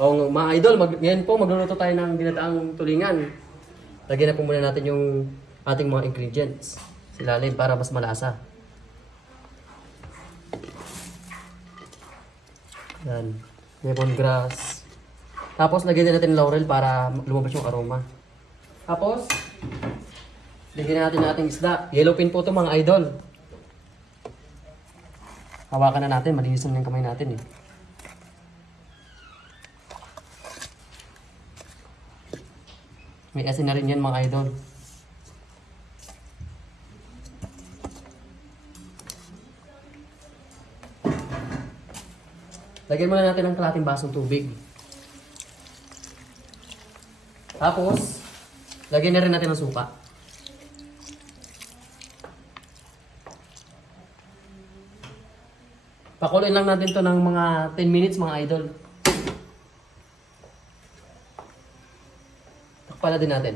O mga idol, ngayon po magluluto tayo ng ginataang tulingan. Lagyan na po muna natin yung ating mga ingredients sa ilalim para mas malasa. Yan. Lemongrass. Tapos lagyan na natin laurel para lumabas yung aroma. Tapos, lagyan natin ating isda. Yellowfin po ito mga idol. Hawakan na natin, malinis na yung kamay natin eh. May asin na rin yan mga idol. Lagyan muna natin ng kalating basong tubig. Tapos, lagyan na rin natin ng suka. Pakuluin lang natin to ng mga 10 minutes mga idol. Takpan din natin.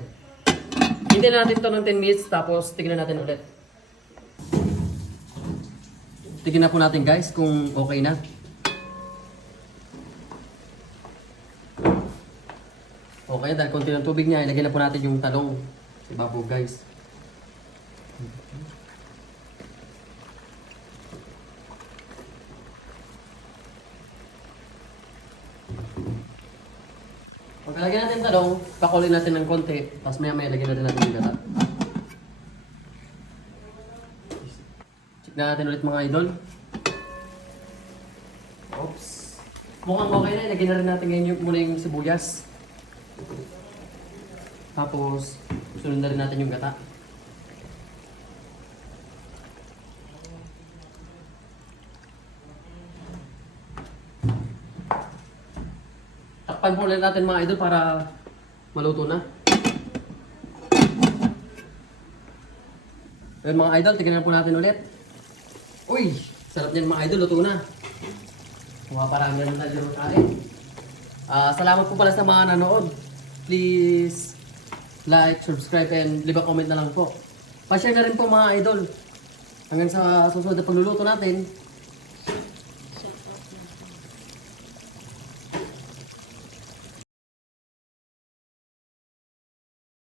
Hintayin na natin to ng 10 minutes tapos tignan natin ulit. Tignan na po natin guys kung okay na. Okay, dahil konti ng tubig niya, ilagay na po natin yung talong. Diba po guys? Pagkalagyan natin yung talong, pakulin natin ng konti, tapos maya lagyan natin yung gata. Check na natin ulit mga idol. Oops. Mukhang okay na, ilagyan na rin natin ngayon muna yung sibuyas. Tapos, sunod na rin natin yung gata. Takpan po ulit natin mga idol para maluto na. Ayun mga idol, tignan po natin ulit. Uy! Sarap niyan mga idol, luto na. Parami na tayo ng kain. Salamat po pala sa mga nanood. Please like, subscribe, and leave a comment na lang po. Pa-share na rin po mga idol. Hanggang sa susunod na pagluluto natin.